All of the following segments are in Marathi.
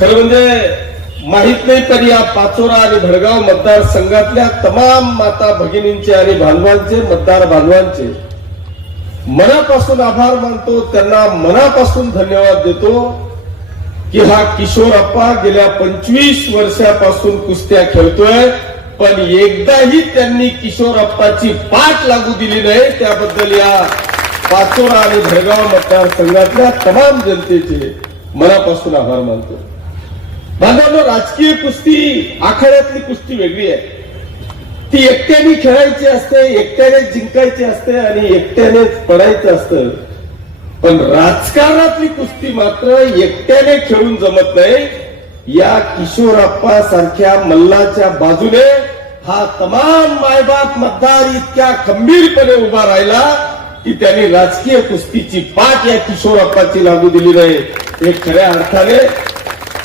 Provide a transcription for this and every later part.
खरं म्हणजे माहीत नाही पण या पाचोरा आणि भडगाव मतदारसंघातल्या तमाम माता भगिनींचे आणि बांधवांचे मतदार बांधवांचे मनापासून आभार मानतो त्यांना मनापासून धन्यवाद देतो की हा किशोर अप्पा गेल्या पंचवीस वर्षापासून कुस्त्या खेळतोय पण एकदाही त्यांनी किशोर अप्पाची पाठ लागू दिली नाही. त्याबद्दल या पाचोरा आणि भडगाव मतदारसंघातल्या तमाम जनतेचे मनापासून आभार मानतो. राजकीय कुस्ती आखाड्यातली कुस्ती वेगळी आहे. ती एकट्याने खेळायची असते एकट्याने जिंकायची असते आणि एकट्यानेच पडायचं असतं. पण राजकारणातली कुस्ती मात्र एकट्याने खेळून जमत नाही. या किशोरप्पा सारख्या मल्लाच्या बाजूने हा तमाम मायबाप मतदार इतक्या खंबीरपणे उभा राहिला की त्यांनी राजकीय कुस्तीची पाठ या किशोरप्पाची लागू दिली नाही. हे खऱ्या अर्थाने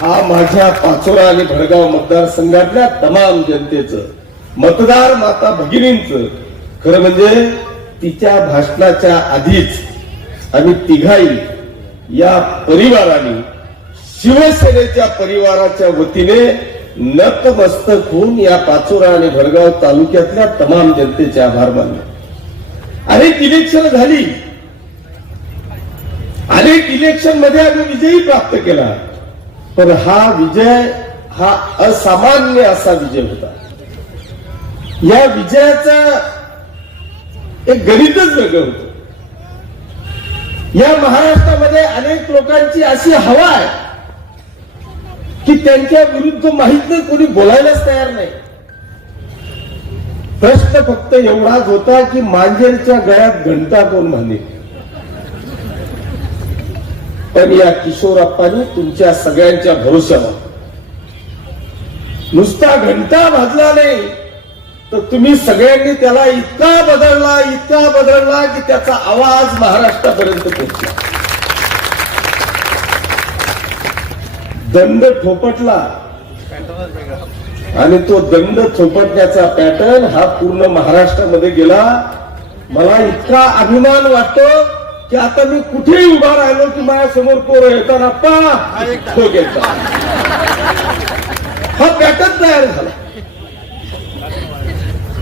हा माझ्या पाचोरा आणि भडगाव मतदारसंघातल्या तमाम जनतेचं मतदार माता भगिनींचं खरं म्हणजे तिच्या भाषणाच्या आधीच आम्ही तिघाई या परिवाराने शिवसेनेच्या परिवाराच्या वतीने नतमस्तक होऊन या पाचोरा आणि भडगाव तालुक्यातल्या तमाम जनतेचे आभार मानले. अनेक इलेक्शन झाली. अनेक इलेक्शनमध्ये आम्ही विजयी प्राप्त केला. पण हा विजय हा असामान्य असा विजय होता. या विजयाचा एक गणितच वेगळं होत. या महाराष्ट्रामध्ये अनेक लोकांची अशी हवा आहे की त्यांच्या विरुद्ध माहीत नाही कोणी बोलायलाच तयार नाही. प्रश्न फक्त एवढाच होता की मांजेरच्या गळ्यात घंटा कोण म्हणे पण या किशोरप्पानी तुमच्या सगळ्यांच्या भरोश्यावर. नुसता घंटा भाजला नाही तर तुम्ही सगळ्यांनी त्याला इतका बदलला इतका बदलला की त्याचा आवाज महाराष्ट्रापर्यंत पोहोचला. दंड ठोपटला आणि तो दंड थोपटण्याचा पॅटर्न हा पूर्ण महाराष्ट्रामध्ये गेला. मला इतका अभिमान वाटतो की आता मी कुठेही उभा राहिलो की माझ्यासमोर पोरं येताना पा तो घेता हा पॅटर्न तयार झाला.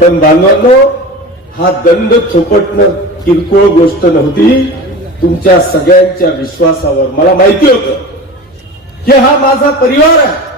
पण बांधवांनो हा दंड थोपटणं किरकोळ गोष्ट नव्हती. तुमच्या सगळ्यांच्या विश्वासावर मला माहिती होतं की हा माझा परिवार आहे.